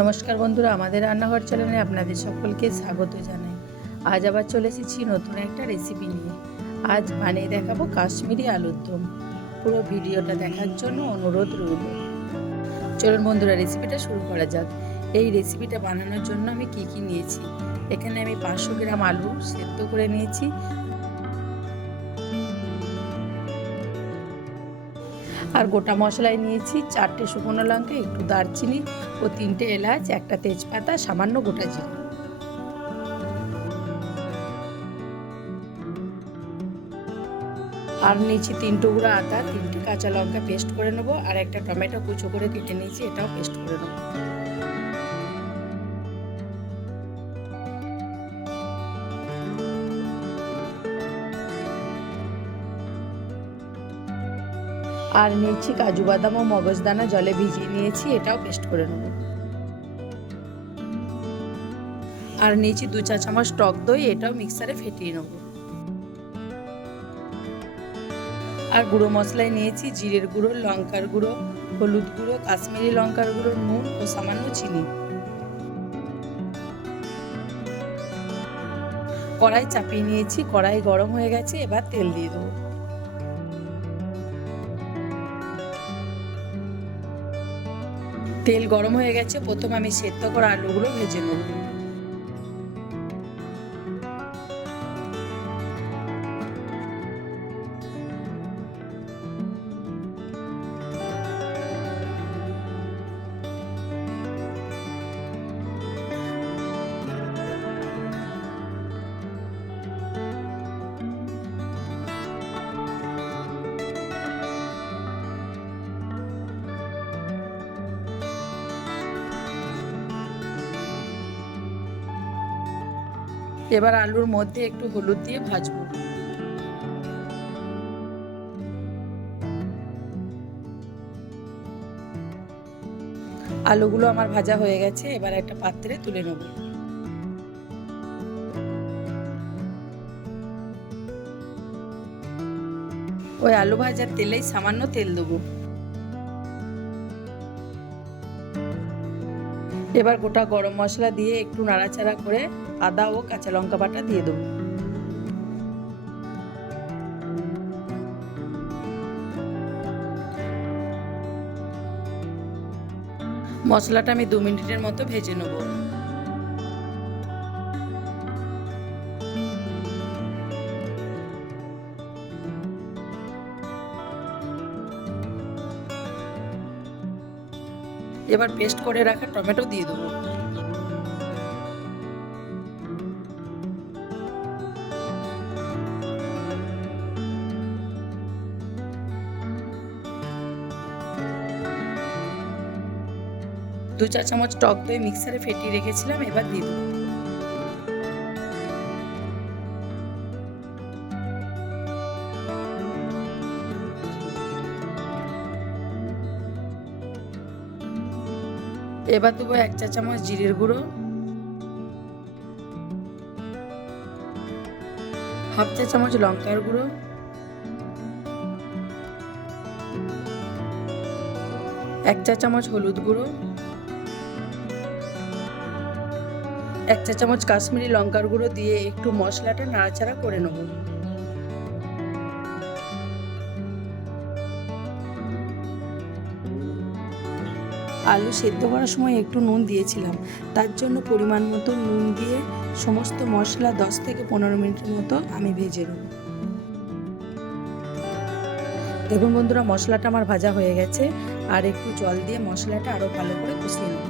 নমস্কার বন্ধুরা, আমাদের রান্নাঘর চ্যানেলে আপনাদের সকলকে স্বাগত জানাই। আজ আবার চলে এসেছি নতুন একটা রেসিপি নিয়ে। আজ বানিয়ে দেখাবো কাশ্মীরি আলুর দম। পুরো ভিডিওটা দেখার জন্য অনুরোধ রইল। চলুন বন্ধুরা, রেসিপিটা শুরু করা যাক। এই রেসিপিটা বানানোর জন্য আমি কি নিয়েছি। এখানে আমি 500 গ্রাম আলু সেদ্ধ করে নিয়েছি, আর গোটা মশলায় নিয়েছি 4টে শুকনো লঙ্কা, একটু দারচিনি ও 3টে এলাচ, একটা তেজপাতা, সামান্য গোটা জিরে। আর নিয়েছি 3 টুকরো আদা, 3টে কাঁচা লঙ্কা পেস্ট করে নেবো, আর একটা টমেটো কুচো করে কেটে নিয়েছি, এটাও পেস্ট করে নেবো। আর নিয়েছি কাজু বাদাম ও মগজদানা জলে ভিজিয়ে নিয়েছি, এটাও পেস্ট করে নেব। আর নিয়েছি 2 চা চামচ টক দই, এটাও মিক্সারে ফেটিয়ে নেব। আর গুঁড়ো মশলায় নিয়েছি জিরের গুঁড়ো, লঙ্কার গুঁড়ো, হলুদ গুঁড়ো, কাশ্মীরি লঙ্কার গুঁড়ো, নুন ও সামান্য চিনি। কড়াই চাপিয়ে নিয়েছি, কড়াই গরম হয়ে গেছে, এবার তেল দিয়ে দেবো। তেল গরম হয়ে গেছে, প্রথমে আমি সেদ্ধ করা আলুগুলো ভেজে নেব। এবার আলুর মধ্যে একটু হলুদ দিয়ে ভাজবো। আলুগুলো আমার ভাজা হয়ে গেছে, এবার একটা পাত্রে তুলে নেব। ওই আলু ভাজার তেলেই সামান্য তেল দেবো। এবার গোটা গরম মশলা দিয়ে একটু নাড়াচাড়া করে আদা ও কাঁচা লঙ্কা বাটা দিয়ে দেবো। মশলাটা আমি 2 মিনিটের মতো ভেজে নেব। এবার পেস্ট করে রাখা টমেটো দিয়ে দেবো। দু চা চামচ টক দই মিক্সারে ফেটিয়ে রেখেছিলাম, এবার দিয়ে দেবো। এবার দেবো 1 চা চামচ জিরের গুঁড়ো, হাফ চা চামচ লঙ্কার গুঁড়ো, 1 চা চামচ হলুদ গুঁড়ো, 1 চা চামচ কাশ্মীরি লঙ্কার গুঁড়ো দিয়ে একটু মশলাটা নাড়াচাড়া করে নেব। আলু সেদ্ধ করার সময় একটু নুন দিয়েছিলাম, তার জন্য পরিমাণ মতো নুন দিয়ে সমস্ত মশলা 10 থেকে 15 মিনিটের মতো আমি ভেজে নেব। দেখুন বন্ধুরা, মশলাটা আমার ভাজা হয়ে গেছে, আর একটু জল দিয়ে মশলাটা আরো ভালো করে কষিয়ে নেব।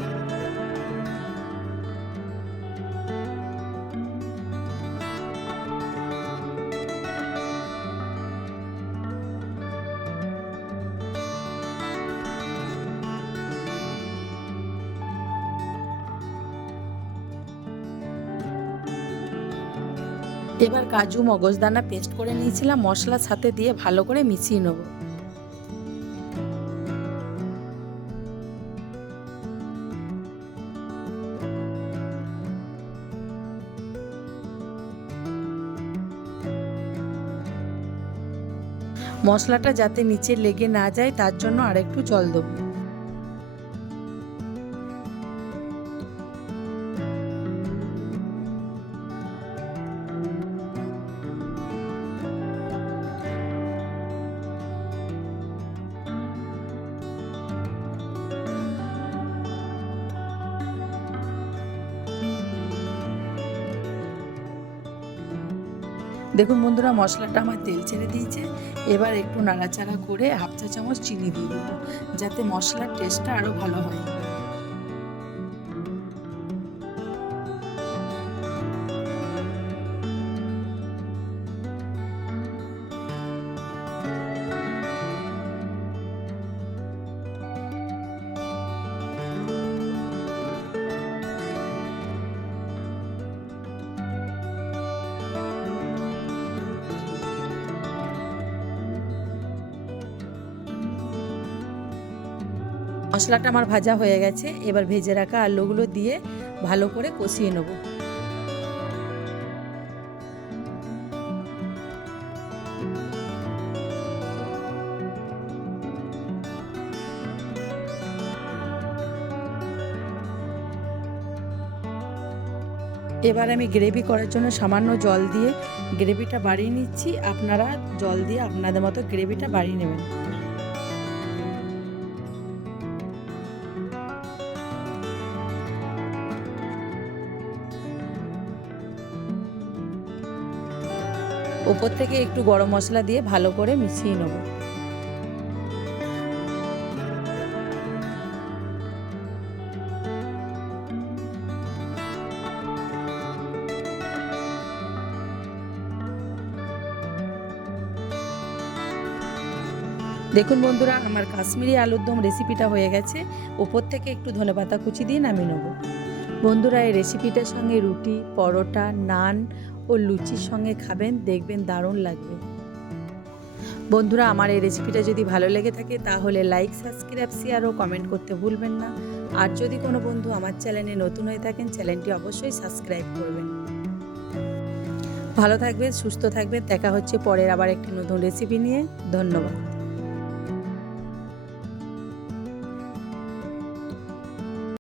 এবার কাজু মগজদানা পেস্ট করে নিয়েছিলাম, মশলার সাথে দিয়ে ভালো করে মিশিয়ে নেব। মশলাটা যাতে নিচে লেগে না যায় তার জন্য আরেকটু জল দেবো। দেখুন বন্ধুরা, মশলাটা আমার তেল ছেড়ে দিয়েছে। এবার একটু নাড়াচাড়া করে 1/2 চা চামচ চিনি দিয়ে দেবো, যাতে মশলার টেস্টটা আরও ভালো হয়। মশলাটা আমার ভাজা হয়ে গেছে। এবার ভেজে রাখা আলুগুলো দিয়ে ভালো করে কষিয়ে নেব। এবার আমি গ্রেভি করার জন্য সামান্য জল দিয়ে গ্রেভিটা বাড়িয়ে নিচ্ছি। আপনারা জল দিয়ে আপনাদের মতো গ্রেভিটা বাড়িয়ে নেবেন। ওপর থেকে একটু গরম মশলা দিয়ে ভালো করে মিশিয়ে নেব। দেখুন বন্ধুরা, আমার কাশ্মীরি আলুর দম রেসিপিটা হয়ে গেছে। ওপর থেকে একটু ধনেপাতা কুচি দিয়ে নামিয়ে নেব। বন্ধুরা, এই রেসিপিটার সঙ্গে রুটি, পরোটা, নান ও লুচির সঙ্গে খাবেন, দেখবেন দারুণ লাগবে। বন্ধুরা, আমার এই রেসিপিটা যদি ভালো লেগে থাকে তাহলে লাইক, সাবস্ক্রাইব, শেয়ার ও কমেন্ট করতে ভুলবেন না। আর যদি কোনো বন্ধু আমার চ্যানেলে নতুন হয়ে থাকেন, চ্যানেলটি অবশ্যই সাবস্ক্রাইব করবেন। ভালো থাকবেন, সুস্থ থাকবেন। দেখা হচ্ছে পরের আবার একটি নতুন রেসিপি নিয়ে। ধন্যবাদ।